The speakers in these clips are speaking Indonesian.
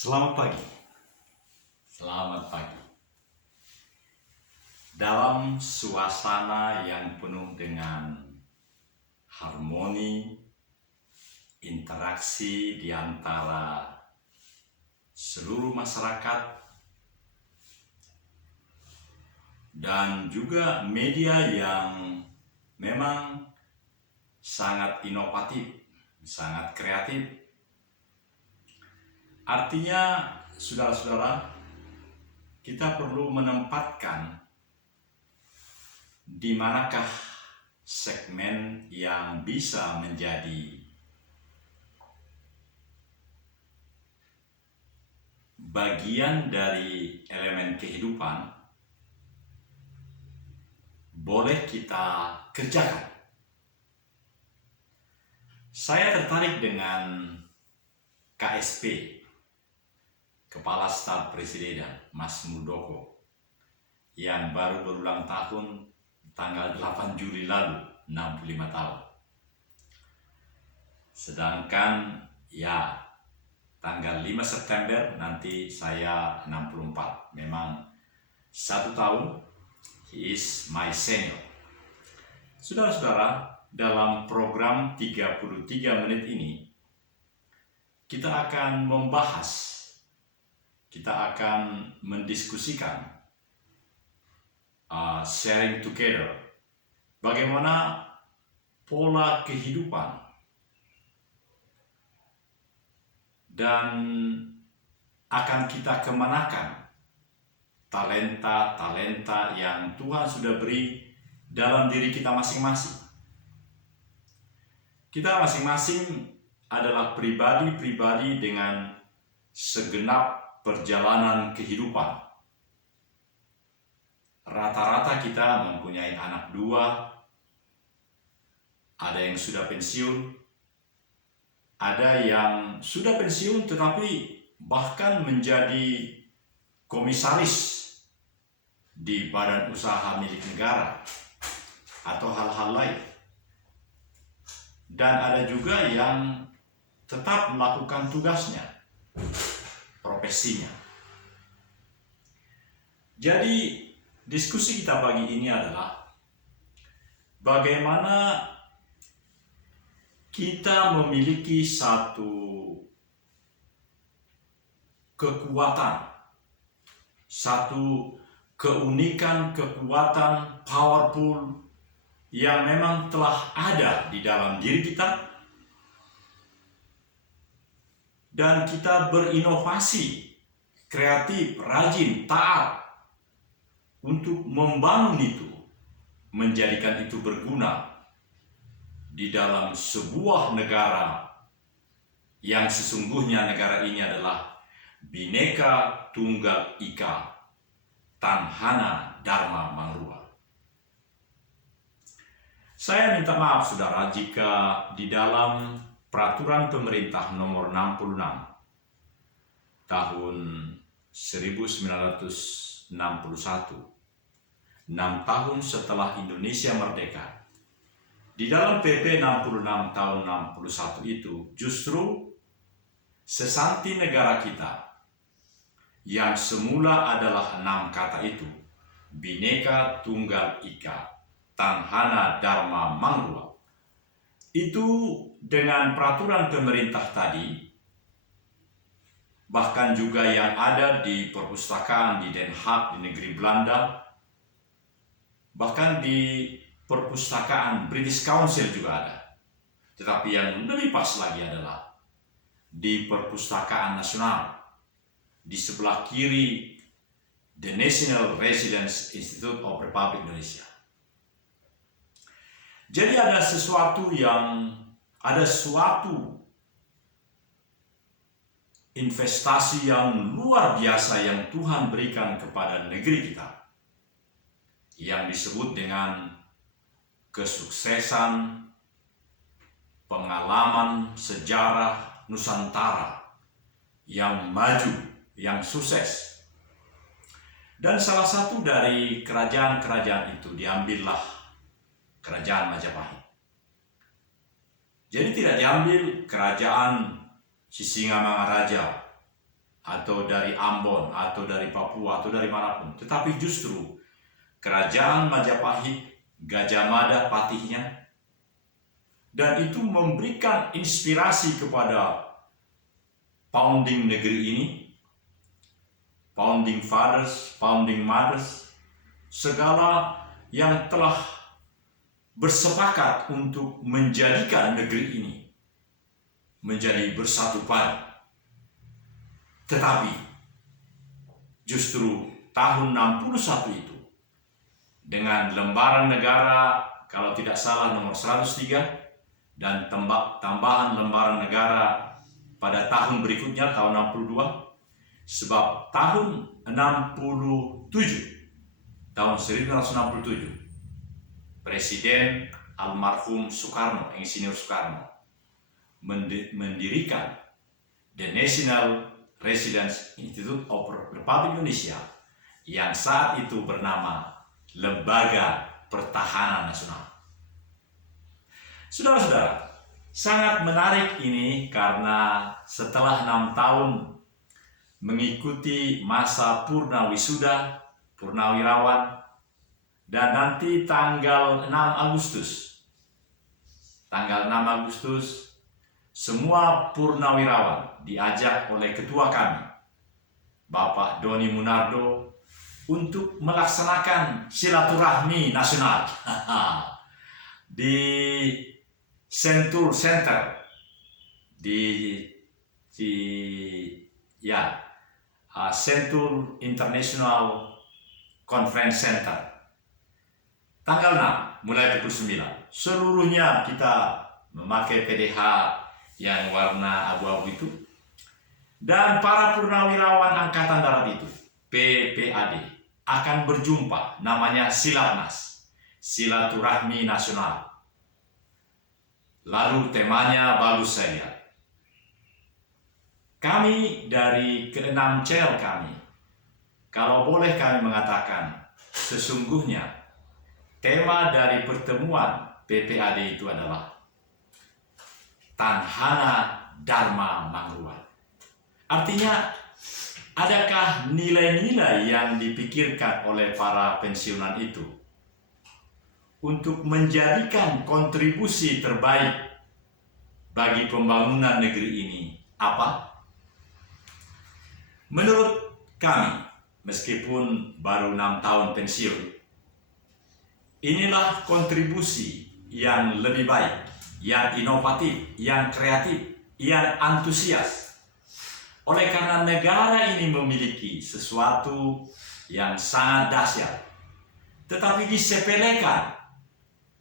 Selamat pagi. Selamat pagi. Dalam suasana yang penuh dengan harmoni, interaksi di antara seluruh masyarakat, dan juga media yang memang sangat inovatif, sangat kreatif. Artinya, saudara-saudara, kita perlu menempatkan di manakah segmen yang bisa menjadi bagian dari elemen kehidupan boleh kita kerjakan. Saya tertarik dengan KSP, Kepala Staf Presiden Mas Muldoko, yang baru berulang tahun tanggal 8 Juli lalu, 65 tahun. Sedangkan tanggal 5 September nanti saya 64. Memang 1 tahun, he is my senior. Saudara-saudara, dalam program 33 menit ini, kita akan membahas, kita akan mendiskusikan, sharing together, bagaimana pola kehidupan dan akan kita kemanakan talenta-talenta yang Tuhan sudah beri dalam diri kita masing-masing. Kita masing-masing adalah pribadi-pribadi dengan segenap perjalanan kehidupan. Rata-rata kita mempunyai anak 2, ada yang sudah pensiun, ada yang sudah pensiun tetapi bahkan menjadi komisaris di badan usaha milik negara atau hal-hal lain. Dan ada juga yang tetap melakukan tugasnya, profesinya. Jadi diskusi kita pagi ini adalah bagaimana kita memiliki satu kekuatan, satu keunikan, kekuatan powerful yang memang telah ada di dalam diri kita, dan kita berinovasi, kreatif, rajin, taat untuk membangun itu, menjadikan itu berguna di dalam sebuah negara yang sesungguhnya negara ini adalah Bhinneka Tunggal Ika, Tanhana Dharma Mangrua. Saya minta maaf saudara jika di dalam peraturan pemerintah nomor 66 tahun 1961, 6 tahun setelah Indonesia merdeka, di dalam PP 66 tahun 61 itu justru sesanti negara kita yang semula adalah 6 kata itu, Bhinneka Tunggal Ika, Tanhana Dharma Mangrua, itu dengan peraturan pemerintah tadi, bahkan juga yang ada di perpustakaan di Den Haag di negeri Belanda, bahkan di perpustakaan British Council juga ada. Tetapi yang lebih pas lagi adalah di perpustakaan nasional di sebelah kiri, The National Residence Institute of Republic Indonesia. Jadi ada suatu investasi yang luar biasa yang Tuhan berikan kepada negeri kita, yang disebut dengan kesuksesan pengalaman sejarah Nusantara yang maju, yang sukses. Dan salah satu dari kerajaan-kerajaan itu diambillah Kerajaan Majapahit. Jadi tidak diambil kerajaan Sisingamangaraja atau dari Ambon, atau dari Papua, atau dari manapun. Tetapi justru kerajaan Majapahit, Gajah Mada patihnya, dan itu memberikan inspirasi kepada founding negeri ini, founding fathers, founding mothers, segala yang telah bersepakat untuk menjadikan negeri ini menjadi bersatu padu. Tetapi justru tahun 61 itu, dengan lembaran negara, kalau tidak salah nomor 103, dan tambahan lembaran negara pada tahun berikutnya, tahun 62, sebab tahun 1967, Presiden almarhum Soekarno, Insinyur Soekarno, mendirikan The National Residence Institute of Republik Indonesia yang saat itu bernama Lembaga Pertahanan Nasional. Saudara-saudara, sangat menarik ini karena setelah 6 tahun mengikuti masa Purnawisuda, Purnawirawan, dan nanti tanggal 6 Agustus, semua purnawirawan diajak oleh ketua kami, Bapak Doni Munardo, untuk melaksanakan silaturahmi nasional di Sentul Center, Sentul International Conference Center, tanggal 6 mulai pukul 9. Seluruhnya kita memakai PDH yang warna abu-abu itu, dan para purnawirawan Angkatan Darat itu, PPAD, akan berjumpa, namanya Silatnas, Silaturahmi Nasional. Lalu temanya bagus saya lihat. Kami dari ke-6 CL kami, kalau boleh kami mengatakan, sesungguhnya tema dari pertemuan PPAD itu adalah Tanhana Dharma Mangruat. Artinya, adakah nilai-nilai yang dipikirkan oleh para pensiunan itu untuk menjadikan kontribusi terbaik bagi pembangunan negeri ini apa? Menurut kami, meskipun baru 6 tahun pensiun, inilah kontribusi yang lebih baik, yang inovatif, yang kreatif, yang antusias. Oleh karena negara ini memiliki sesuatu yang sangat dahsyat, tetapi disepelekan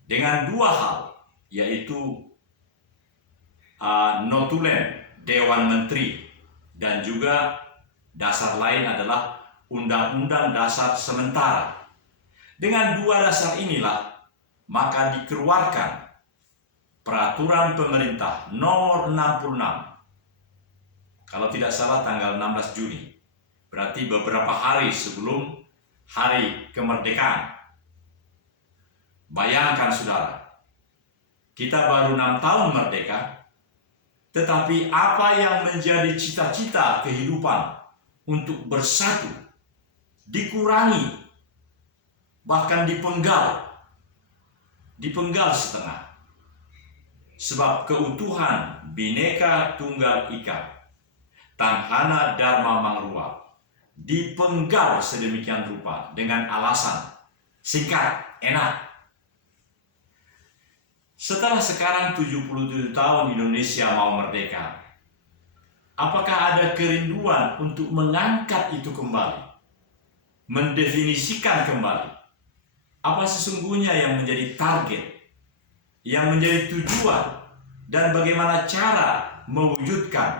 dengan 2 hal, yaitu notulen Dewan Menteri, dan juga dasar lain adalah Undang-Undang Dasar Sementara. Dengan 2 dasar inilah maka dikeluarkan Peraturan Pemerintah nomor 66, kalau tidak salah tanggal 16 Juni, berarti beberapa hari sebelum hari kemerdekaan. Bayangkan saudara, kita baru 6 tahun merdeka, tetapi apa yang menjadi cita-cita kehidupan untuk bersatu dikurangi, bahkan dipenggal setengah. Sebab keutuhan Bhinneka Tunggal Ika, Tanhana Dharma Mangruat, dipenggal sedemikian rupa dengan alasan singkat, enak. Setelah sekarang 77 tahun Indonesia mau merdeka, apakah ada kerinduan untuk mengangkat itu kembali, mendefinisikan kembali apa sesungguhnya yang menjadi target, yang menjadi tujuan, dan bagaimana cara mewujudkan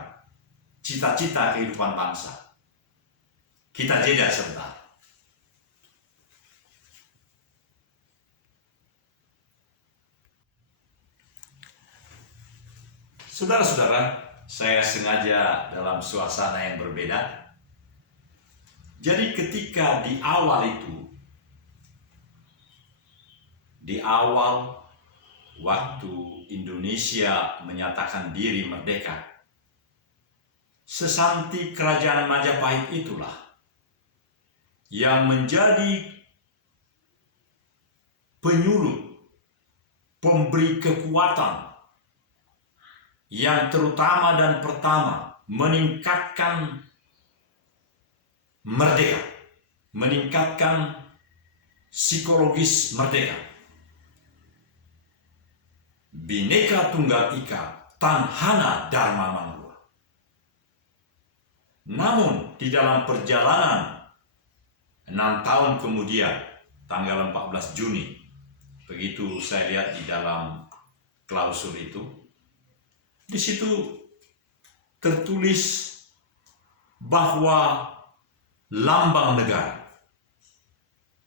cita-cita kehidupan bangsa? Kita jeda sebentar. Saudara-saudara, saya sengaja dalam suasana yang berbeda. Jadi ketika di awal waktu Indonesia menyatakan diri merdeka, sesanti kerajaan Majapahit itulah yang menjadi penyulut, pemberi kekuatan yang terutama dan pertama meningkatkan merdeka, meningkatkan psikologis merdeka. Bhinneka Tunggal Ika, Tanhana Dharma Mangrua. Namun di dalam perjalanan 6 tahun kemudian, tanggal 14 Juni, begitu saya lihat di dalam klausul itu, di situ tertulis bahwa lambang negara.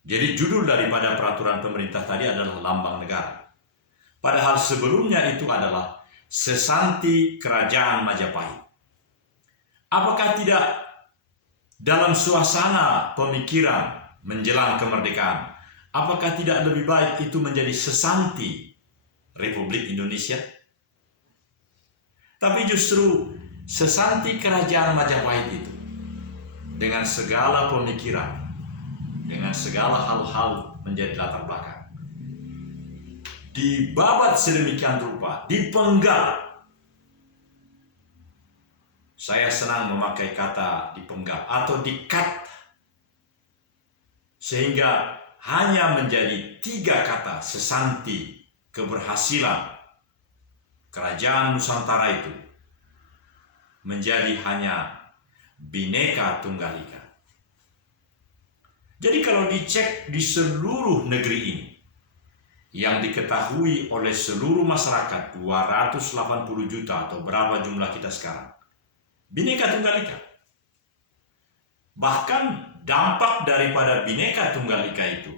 Jadi judul daripada peraturan pemerintah tadi adalah lambang negara. Padahal sebelumnya itu adalah sesanti kerajaan Majapahit. Apakah tidak dalam suasana pemikiran menjelang kemerdekaan, apakah tidak lebih baik itu menjadi sesanti Republik Indonesia? Tapi justru sesanti kerajaan Majapahit itu dengan segala pemikiran, dengan segala hal-hal menjadi latar belakang, dibabat sedemikian rupa, dipenggal. Saya senang memakai kata dipenggal atau di-cut, sehingga hanya menjadi 3 kata sesanti keberhasilan kerajaan Nusantara itu menjadi hanya Bhinneka Tunggal Ika. Jadi kalau dicek di seluruh negeri ini, yang diketahui oleh seluruh masyarakat 280 juta atau berapa jumlah kita sekarang, Bhinneka Tunggal Ika. Bahkan dampak daripada Bhinneka Tunggal Ika itu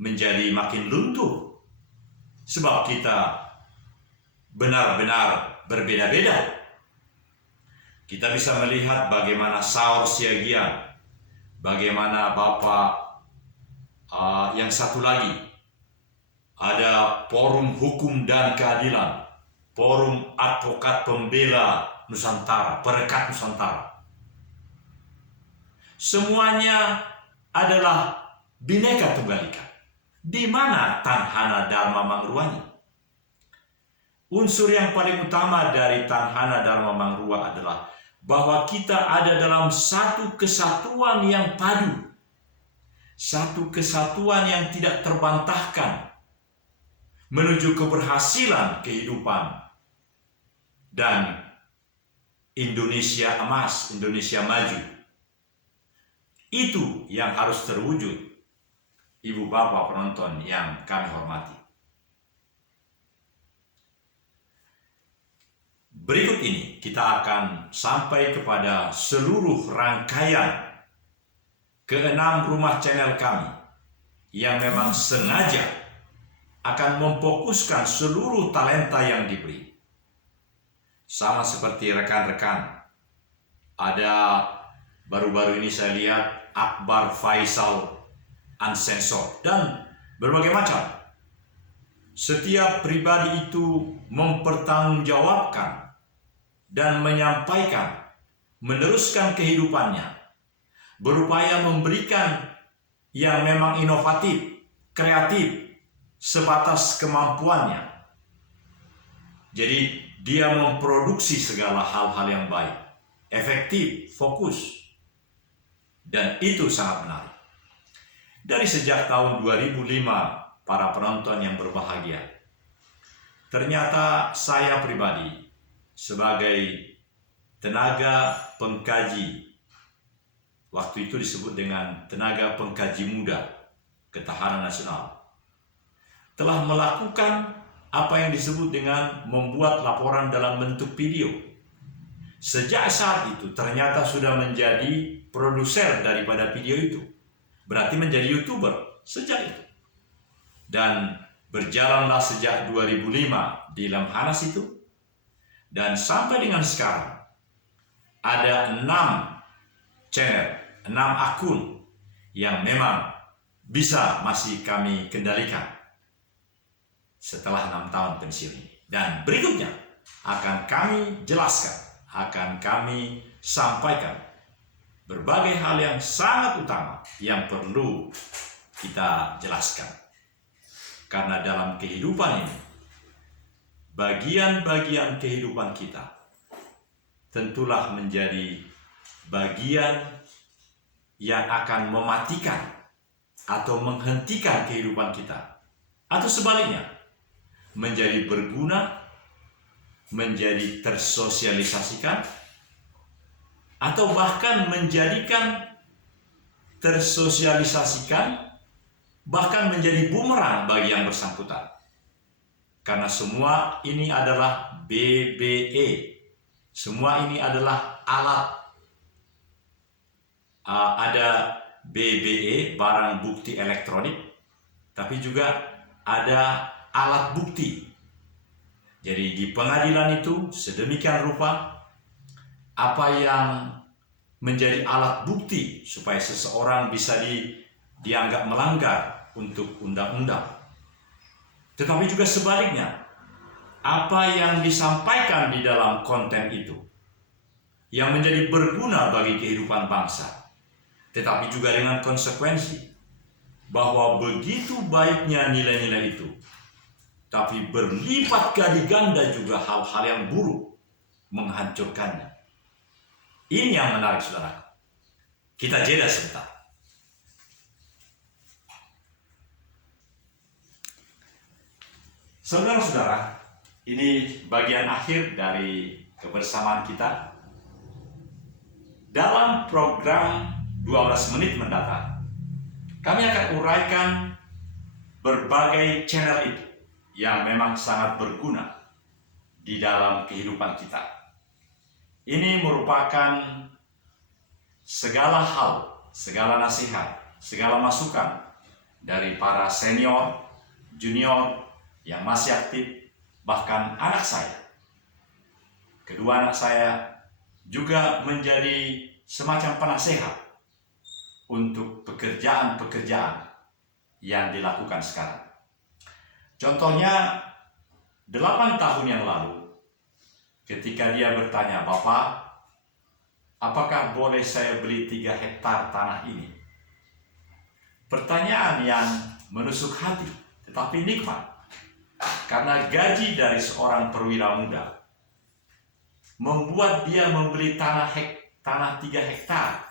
menjadi makin luntur, sebab kita benar-benar berbeda-beda. Kita bisa melihat bagaimana Saur Siagian, bagaimana Bapak yang satu lagi, ada Forum Hukum dan Keadilan, Forum Advokat Pembela Nusantara, Perekat Nusantara. Semuanya adalah Bhinneka Tunggal Ika. Di mana Tanhana Dharma Mangruanya? Unsur yang paling utama dari Tanhana Dharma Mangrua adalah bahwa kita ada dalam satu kesatuan yang padu, satu kesatuan yang tidak terbantahkan menuju keberhasilan kehidupan dan Indonesia emas, Indonesia maju. Itu yang harus terwujud, Ibu Bapak penonton yang kami hormati. Berikut ini kita akan sampai kepada seluruh rangkaian ke-6 rumah channel kami yang memang sengaja akan memfokuskan seluruh talenta yang diberi. Sama seperti rekan-rekan, ada baru-baru ini saya lihat Akbar Faisal Uncensored dan berbagai macam. Setiap pribadi itu mempertanggungjawabkan dan menyampaikan, meneruskan kehidupannya, berupaya memberikan yang memang inovatif, kreatif, sebatas kemampuannya. Jadi dia memproduksi segala hal-hal yang baik, efektif, fokus, dan itu sangat menarik. Dari sejak tahun 2005, para penonton yang berbahagia, ternyata saya pribadi sebagai tenaga pengkaji, waktu itu disebut dengan tenaga pengkaji muda Ketahanan Nasional, telah melakukan apa yang disebut dengan membuat laporan dalam bentuk video. Sejak saat itu ternyata sudah menjadi produser daripada video itu, berarti menjadi YouTuber sejak itu. Dan berjalanlah sejak 2005 di Lemhanas itu, dan sampai dengan sekarang ada 6 channel, 6 akun yang memang bisa masih kami kendalikan setelah 6 tahun pensiun ini. Dan berikutnya akan kami jelaskan akan kami sampaikan berbagai hal yang sangat utama yang perlu kita jelaskan. Karena dalam kehidupan ini, bagian-bagian kehidupan kita tentulah menjadi bagian yang akan mematikan atau menghentikan kehidupan kita, atau sebaliknya menjadi berguna, menjadi tersosialisasikan, atau bahkan menjadikan tersosialisasikan, bahkan menjadi bumerang bagi yang bersangkutan. Karena semua ini adalah BBE, semua ini adalah alat. Ada BBE, barang bukti elektronik, tapi juga ada alat bukti. Jadi di pengadilan itu sedemikian rupa apa yang menjadi alat bukti supaya seseorang bisa dianggap melanggar untuk undang-undang. Tetapi juga sebaliknya, apa yang disampaikan di dalam konten itu yang menjadi berguna bagi kehidupan bangsa, tetapi juga dengan konsekuensi bahwa begitu baiknya nilai-nilai itu, tapi berlipat kali ganda juga hal-hal yang buruk menghancurkannya. Ini yang menarik, saudara. Kita jeda sebentar. Saudara-saudara, ini bagian akhir dari kebersamaan kita. Dalam program 12 menit mendatang, kami akan uraikan berbagai channel itu yang memang sangat berguna di dalam kehidupan kita. Ini merupakan segala hal, segala nasihat, segala masukan dari para senior, junior yang masih aktif, bahkan anak saya. Kedua anak saya juga menjadi semacam penasehat untuk pekerjaan-pekerjaan yang dilakukan sekarang. Contohnya 8 tahun yang lalu, ketika dia bertanya, "Bapak, apakah boleh saya beli 3 hektar tanah ini?" Pertanyaan yang menusuk hati, tetapi nikmat. Karena gaji dari seorang perwira muda membuat dia membeli tanah 3 hektar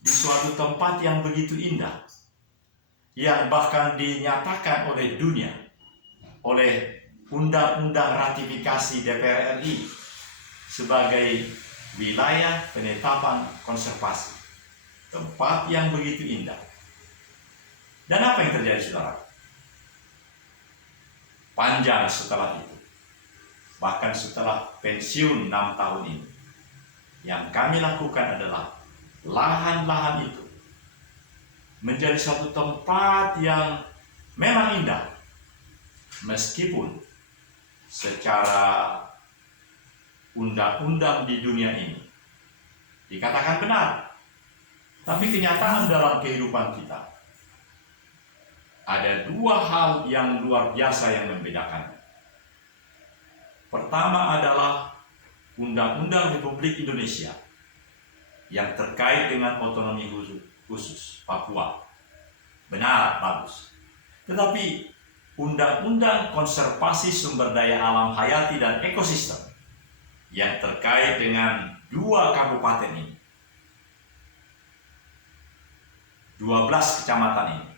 di suatu tempat yang begitu indah, yang bahkan dinyatakan oleh dunia, oleh Undang-Undang Ratifikasi DPR RI sebagai wilayah penetapan konservasi, tempat yang begitu indah. Dan apa yang terjadi, saudara? Panjang setelah itu, bahkan setelah pensiun 6 tahun ini, yang kami lakukan adalah lahan-lahan itu menjadi satu tempat yang memang indah, meskipun secara undang-undang di dunia ini dikatakan benar, tapi kenyataan dalam kehidupan kita ada 2 hal yang luar biasa yang membedakan. Pertama adalah Undang-Undang Republik Indonesia yang terkait dengan otonomi khusus Papua. Benar, bagus. Tetapi Undang-Undang Konservasi Sumber Daya Alam Hayati dan Ekosistem yang terkait dengan 2 kabupaten ini, 12 kecamatan ini,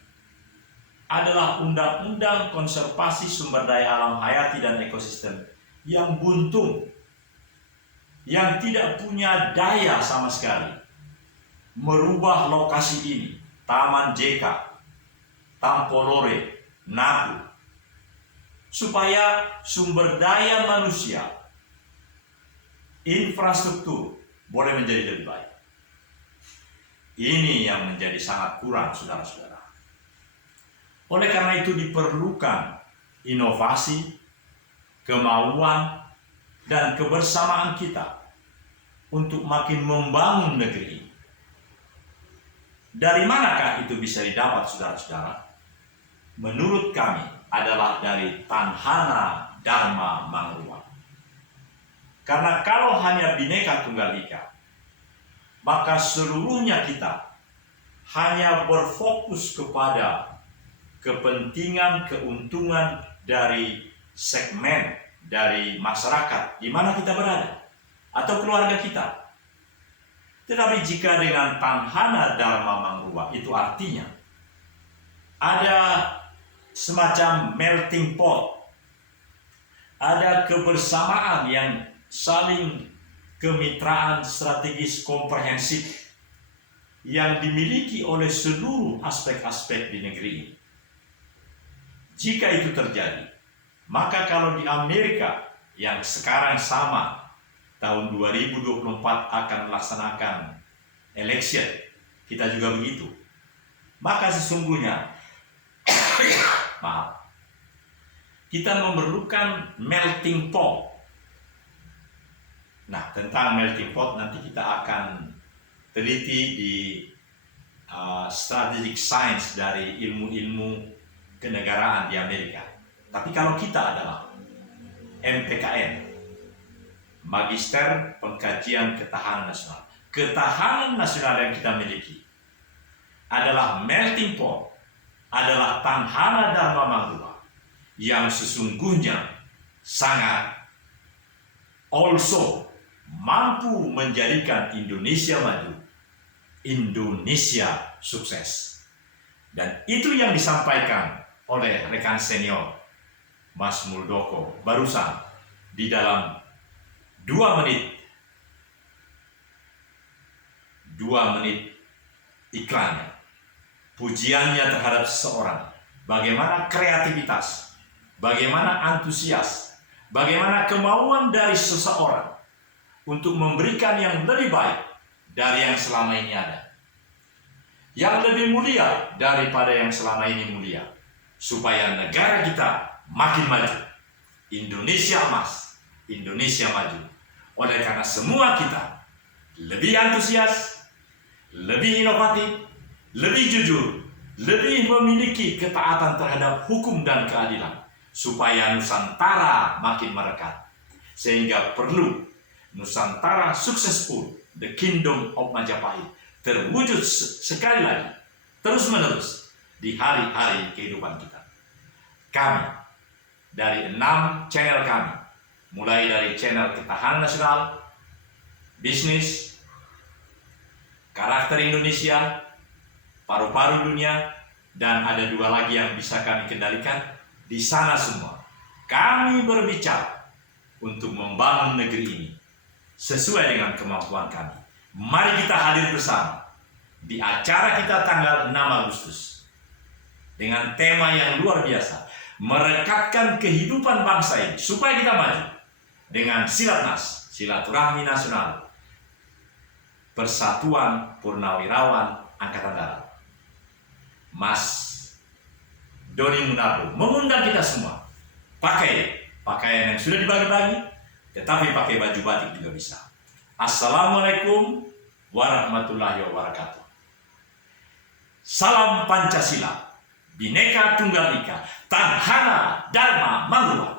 adalah Undang-Undang Konservasi Sumber Daya Alam Hayati dan Ekosistem yang buntung, yang tidak punya daya sama sekali merubah lokasi ini, Taman JK, Tampolore, Nahu, supaya sumber daya manusia, infrastruktur boleh menjadi lebih baik. Ini yang menjadi sangat kurang, saudara-saudara. Oleh karena itu diperlukan inovasi, kemauan, dan kebersamaan kita untuk makin membangun negeri. Dari manakah itu bisa didapat, saudara-saudara? Menurut kami adalah dari Tanhana Dharma Mangruwa. Karena kalau hanya Bhinneka Tunggal Ika, maka seluruhnya kita hanya berfokus kepada kepentingan, keuntungan dari segmen, dari masyarakat di mana kita berada, atau keluarga kita. Tetapi jika dengan Tanhana Dharma Mangruwa, itu artinya ada semacam melting pot, ada kebersamaan yang saling kemitraan strategis komprehensif yang dimiliki oleh seluruh aspek-aspek di negeri ini. Jika itu terjadi, maka kalau di Amerika yang sekarang sama tahun 2024 akan melaksanakan election, kita juga begitu. Maka sesungguhnya maaf, kita memerlukan melting pot. Nah, tentang melting pot nanti kita akan teliti di strategic science dari ilmu-ilmu kenegaraan di Amerika. Tapi kalau kita adalah MPKN, Magister Pengkajian Ketahanan Nasional, ketahanan nasional yang kita miliki adalah melting pot, adalah Tanhana Dharma Mangruwa yang sesungguhnya sangat also mampu menjadikan Indonesia maju, Indonesia sukses. Dan itu yang disampaikan oleh rekan senior Mas Muldoko barusan di dalam 2 menit iklannya. Pujiannya terhadap seseorang, bagaimana kreativitas, bagaimana antusias, bagaimana kemauan dari seseorang untuk memberikan yang lebih baik dari yang selama ini ada, yang lebih mulia daripada yang selama ini mulia, supaya negara kita makin maju, Indonesia emas, Indonesia maju. Oleh karena semua kita lebih antusias, lebih inovatif, lebih jujur, lebih memiliki ketaatan terhadap hukum dan keadilan, supaya Nusantara makin merekat. Sehingga perlu Nusantara successful, the kingdom of Majapahit, terwujud sekali lagi, terus menerus di hari-hari kehidupan kita. Kami dari 6 channel kami, mulai dari channel Ketahanan Nasional, Bisnis, Karakter Indonesia, Paru-paru Dunia, dan ada 2 lagi yang bisa kami kendalikan. Di sana semua kami berbicara untuk membangun negeri ini sesuai dengan kemampuan kami. Mari kita hadir bersama di acara kita tanggal 6 Agustus dengan tema yang luar biasa, merekatkan kehidupan bangsa ini supaya kita maju dengan Silatnas, Silaturahmi Nasional, Persatuan Purnawirawan Angkatan Darat. Mas Doni Munardo mengundang kita semua pakai pakaian yang sudah dibagi-bagi, tetapi pakai baju batik juga bisa. Assalamualaikum warahmatullahi wabarakatuh. Salam Pancasila, Bhinneka Tunggal Ika, Tanhana Dharma Mangruwa.